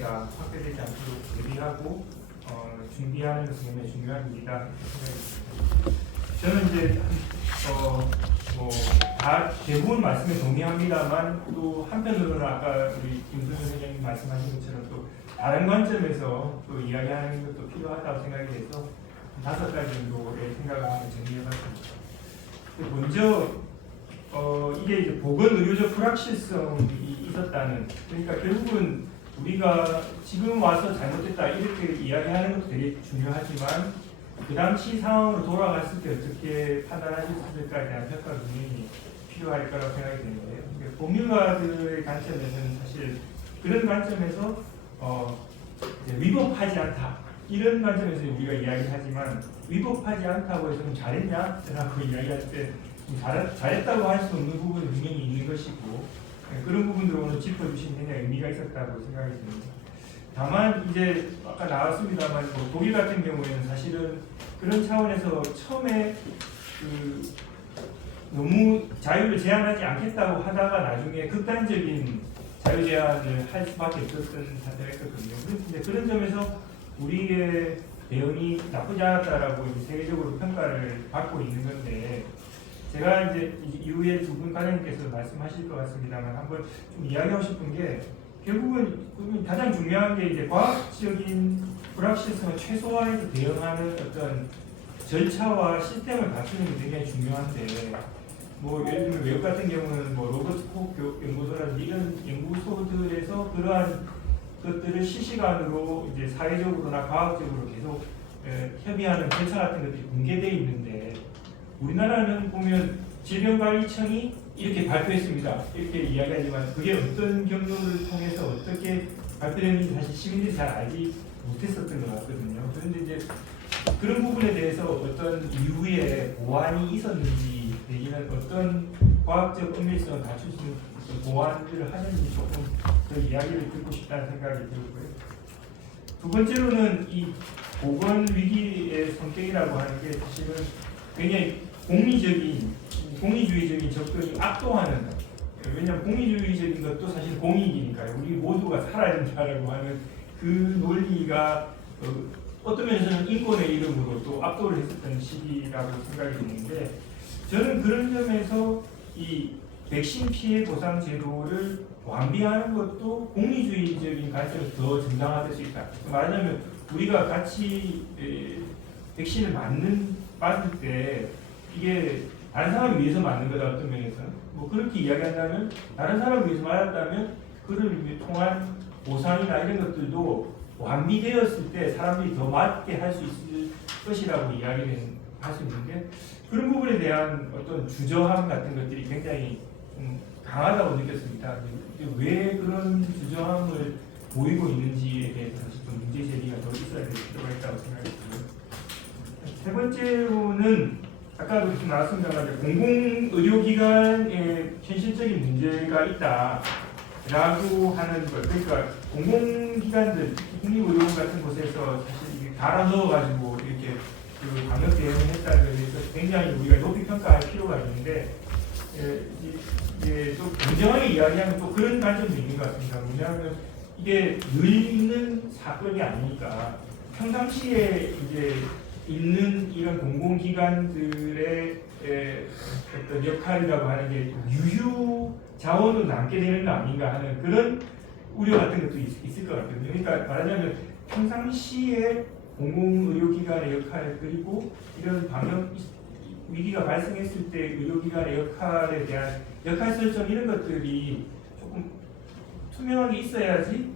가 확대되지 않도록 대비하고 준비하는 것이 굉장히 중요한 일이다 저는 이제 다 대부분 말씀에 동의합니다만 또 한편으로는 아까 우리 김순현 선생님 말씀하신 것처럼 또 다른 관점에서 또 이야기하는 것도 필요하다고 생각이 돼서 5가지 정도의 생각을 한번 정리해봤습니다. 먼저 이게 이제 보건의료적 불확실성이 있었다는, 그러니까 결국은 우리가 지금 와서 잘못됐다 이렇게 이야기하는 것도 되게 중요하지만 그 당시 상황으로 돌아갔을 때 어떻게 판단하셨을까에 대한 평가가 분명히 필요할 거라고 생각이 되는데요. 법률가들의 관점에서는 사실 그런 관점에서 이제 위법하지 않다 이런 관점에서 우리가 이야기하지만 위법하지 않다고 해서 좀 잘했냐? 라고 이야기할 때 잘했다고 할 수 없는 부분이 분명히 있는 것이고 그런 부분들을 오늘 짚어주신 굉장히 의미가 있었다고 생각이 듭니다. 다만 이제 아까 나왔습니다만 독일 같은 경우에는 사실은 그런 차원에서 처음에 너무 자유를 제한하지 않겠다고 하다가 나중에 극단적인 자유 제한을 할 수밖에 없었던 사태가 있었거든요. 근데 그런 점에서 우리의 대응이 나쁘지 않았다라고 이제 세계적으로 평가를 받고 있는 건데 제가 이제 이후에 두 분 과장님께서 말씀하실 것 같습니다만 한번 좀 이야기하고 싶은 게 결국은 가장 중요한 게 이제 과학적인 불확실성을 최소화해서 대응하는 어떤 절차와 시스템을 갖추는 게 굉장히 중요한데 예를 들면 외국 같은 경우는 로버트 콕 연구소라든지 이런 연구소들에서 그러한 것들을 실시간으로 이제 사회적으로나 과학적으로 계속 협의하는 절차 같은 것들이 공개되어 있는데 우리나라는 보면 질병관리청이 이렇게 발표했습니다. 이렇게 이야기하지만 그게 어떤 경로를 통해서 어떻게 발표됐는지 사실 시민들이 잘 알지 못했었던 것 같거든요. 그런데 이제 그런 부분에 대해서 어떤 이후에 보완이 있었는지 내지는 어떤 과학적 엄밀성을 갖출 수 있는 보완들을 하셨는지 조금 더 이야기를 듣고 싶다는 생각이 들고요. 두 번째로는 이 보건 위기의 성격이라고 하는 게 사실은 굉장히 공리주의적인 접근이 압도하는 것. 왜냐하면 공리주의적인 것도 사실 공익이니까요. 우리 모두가 살아야 된다라고 하는 그 논리가 어떤 면에서는 인권의 이름으로 또 압도를 했었던 시기라고 생각이 드는데 저는 그런 점에서 이 백신 피해 보상 제도를 완비하는 것도 공리주의적인 관점에서 더 정당화될 수 있다. 말하자면 우리가 같이 백신을 맞을 때 이게 다른 사람을 위해서 맞는 거다 어떤 면에서는 그렇게 이야기한다면 다른 사람을 위해서 맞았다면 그를 통한 보상이나 이런 것들도 완비되었을 때 사람들이 더 맞게 할 수 있을 것이라고 이야기를 할 수 있는데 그런 부분에 대한 어떤 주저함 같은 것들이 굉장히 강하다고 느꼈습니다. 왜 그런 주저함을 보이고 있는지에 대해서 사실 좀 문제 제기가 더 있어야 될 필요가 있다고 생각이 들고요. 세 번째로는 아까도 좀 나왔습니다만 공공의료기관에 현실적인 문제가 있다라고 하는 것. 그러니까 공공기관들, 국립의료원 같은 곳에서 사실 갈아 넣어가지고 이렇게 그 방역 대응을 했다는 것에 대해서 굉장히 우리가 높이 평가할 필요가 있는데 또 공정하게 이야기하면 또 그런 관점도 있는 것 같습니다. 왜냐하면 이게 늘 있는 사건이 아니니까 평상시에 이제 있는 이런 공공기관들의 어떤 역할이라고 하는 게 유휴 자원으로 남게 되는 거 아닌가 하는 그런 우려 같은 것도 있을 것 같거든요. 그러니까 말하자면 평상시에 공공의료기관의 역할 그리고 이런 방역 위기가 발생했을 때 의료기관의 역할에 대한 역할 설정 이런 것들이 조금 투명하게 있어야지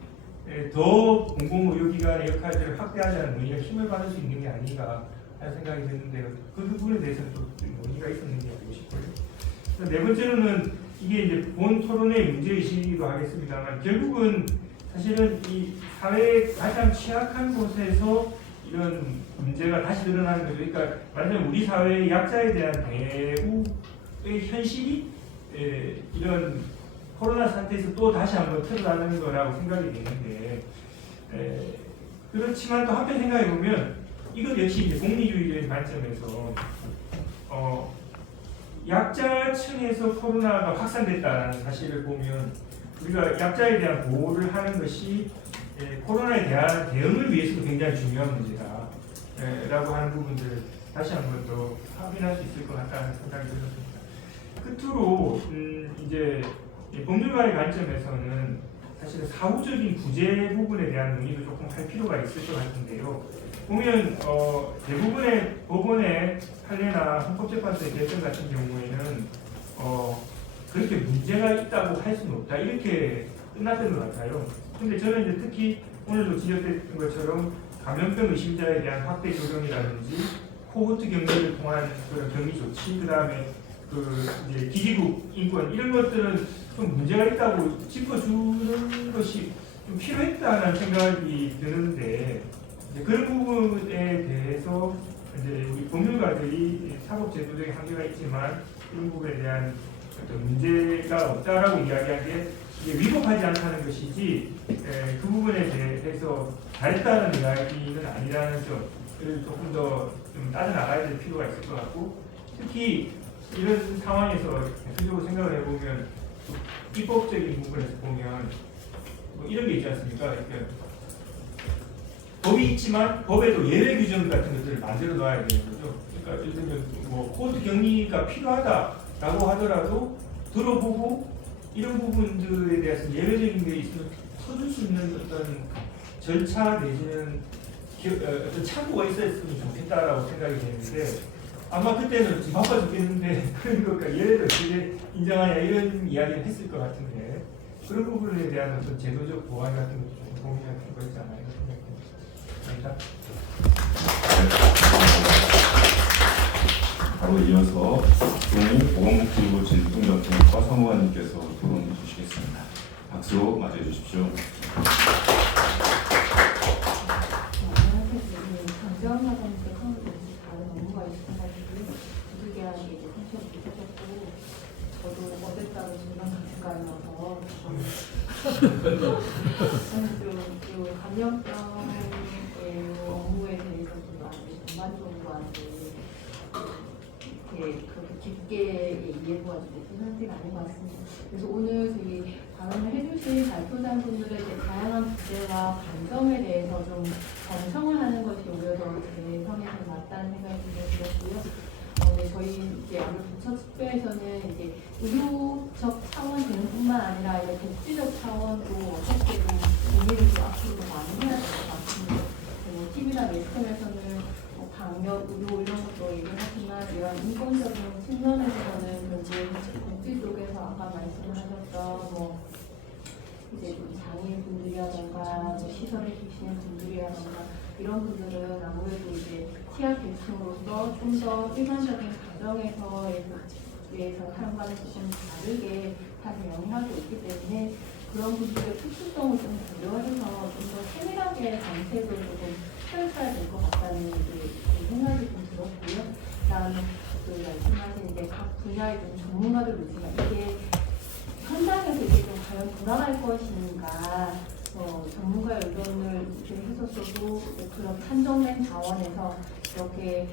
더 공공의료기관의 역할들을 확대하자는 논의가 힘을 받을 수 있는 게 아닌가 하는 생각이 드는데 그 부분에 대해서는 또 논의가 있었는지 알고 싶고요. 네 번째로는 이게 이제 본 토론의 문제의식이기도 하겠습니다만 결국은 사실은 이 사회의 가장 취약한 곳에서 이런 문제가 다시 드러나는 거죠. 그러니까 말하자면 우리 사회의 약자에 대한 대우의 현실이 이런 코로나 상태에서 또 다시 한번 드러나는 거라고 생각이 되는데 그렇지만 또 한편 생각해 보면 이것 역시 이제 공리주의적인 관점에서 약자층에서 코로나가 확산됐다는 사실을 보면 우리가 약자에 대한 보호를 하는 것이 코로나에 대한 대응을 위해서도 굉장히 중요한 문제다. 라고 하는 부분들을 다시 한번 더 확인할 수 있을 것 같다는 생각이 들었습니다. 끝으로 이제 법률가의 관점에서는 사실은 사후적인 구제 부분에 대한 논의도 조금 할 필요가 있을 것 같은데요. 보면 대부분의 법원의 판례나 헌법재판소의 결정 같은 경우에는 그렇게 문제가 있다고 할 수는 없다 이렇게 끝났던 것 같아요. 근데 저는 이제 특히 오늘도 지적됐던 것처럼 감염병 의심자에 대한 확대 조정이라든지 코호트 격리를 통한 그런 격리 조치, 그 다음에 이제 기지국 인권 이런 것들은 좀 문제가 있다고 짚어주는 것이 좀 필요했다는 생각이 드는데 이제 그런 부분에 대해서 이제 우리 법률가들이 사법제도적인 한계가 있지만 이런 부분에 대한 어떤 문제가 없다라고 이야기한 게 이게 위법하지 않다는 것이지 그 부분에 대해서 잘했다는 이야기는 아니라는 점을 조금 더 좀 따져나가야 될 필요가 있을 것 같고 특히 이런 상황에서 대표적으로 생각을 해보면 입법적인 부분에서 보면 뭐 이런 게 있지 않습니까? 그러니까 법이 있지만 법에도 예외 규정 같은 것들을 만들어 놔야 되는 거죠. 그러니까 예를 들면 뭐 코호트 격리가 필요하다라고 하더라도 들어보고 이런 부분들에 대해서 예외적인 게 있으면 터줄 수 있는 어떤 절차 내지는 어떤 창구가 있었으면 좋겠다라고 생각이 되는데 아마 그때는 지금 바빠 죽겠는데 그런 것과 예외를 어떻게 인정하냐 이런 이야기를 했을 것 같은데 그런 부분에 대한 어떤 제도적 보완 같은 것도 좀 고민할 필요가 있지 않나요? 감사합니다. 바로 이어서 박동희 보건복지부 질병정책과 사무관님께서 토론해 주시겠습니다. 박수 맞이해 주십시오. 강정사장님께서 다른 업무가 있어가지고 부득이하게 이제 선처를 못하셨고 저도 어제따로 질병정책관이라서 좀 감염병의 업무에 대해서도 아주 전반적으로 아주 이렇게 그렇게 깊게 이해도하지 못한 상태가 아닌 것 같습니다. 그래서 오늘 저희 발언을 해주신 발표자분들의 다양한 주제와 관점에 대해서 좀 정성을 하는 것이 오히려 더 제 성에서 맞다는 생각이 들었고요. 네, 저희 이제 아무래도 부처특별에서는 이제 의료적 차원 등뿐만 아니라 이제 복지적 차원도 어떻게 좀 고민을 좀 앞으로 많이 해야 될 것 같습니다. TV나 매스컴에서는 방역, 의료 이런 것도 얘기하지만 이런 인권적인 측면에서는 결국 복지 쪽에서 아까 말씀하셨던 뭐 이제 좀 장애인분들이라던가 시설에 계시는 분들이라던가 이런 분들은 아무래도 이제 취약 계층으로서 좀 더 일반적인 가정에서의 삶과는 조금 다르게 사실 영향이 있기 때문에 그런 분들의 특수성을 좀 고려해서 좀 더 세밀하게 정책을 조금 펼쳐야 될 것 같다는 생각이 좀 들었고요. 그다음에 말씀하신 이제 각 분야의 좀 전문가들 모시면 이게 현장에서 이게 좀 과연 돌아갈 것인가 전문가의 의견을 했었어도 그런 한정된 자원에서 이렇게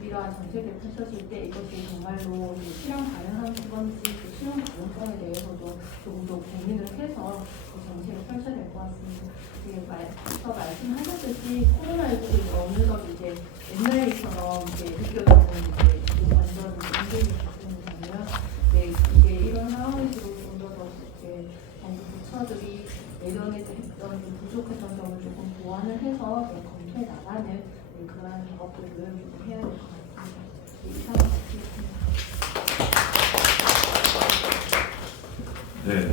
이러한 정책을 펼쳤을 때 이것이 정말로 실현 가능한 건지 그 실현 가능성에 대해서도 조금 더 고민을 해서 그 정책을 펼쳐야 될 것 같습니다. 앞서 말씀하셨듯이 코로나19도 어느덧 이제 옛날처럼 이제 느껴지는 이제 완전 문제이 있었는데요. 네, 이게 이런 상황일수록 좀 더 정부 부처들이 예전에 했던 부족했던 점을 조금 보완을 해서 검토해 나가는 그러한 작업들을 좀 해야 될 것 같습니다. 이상을 마치겠습니다. 네,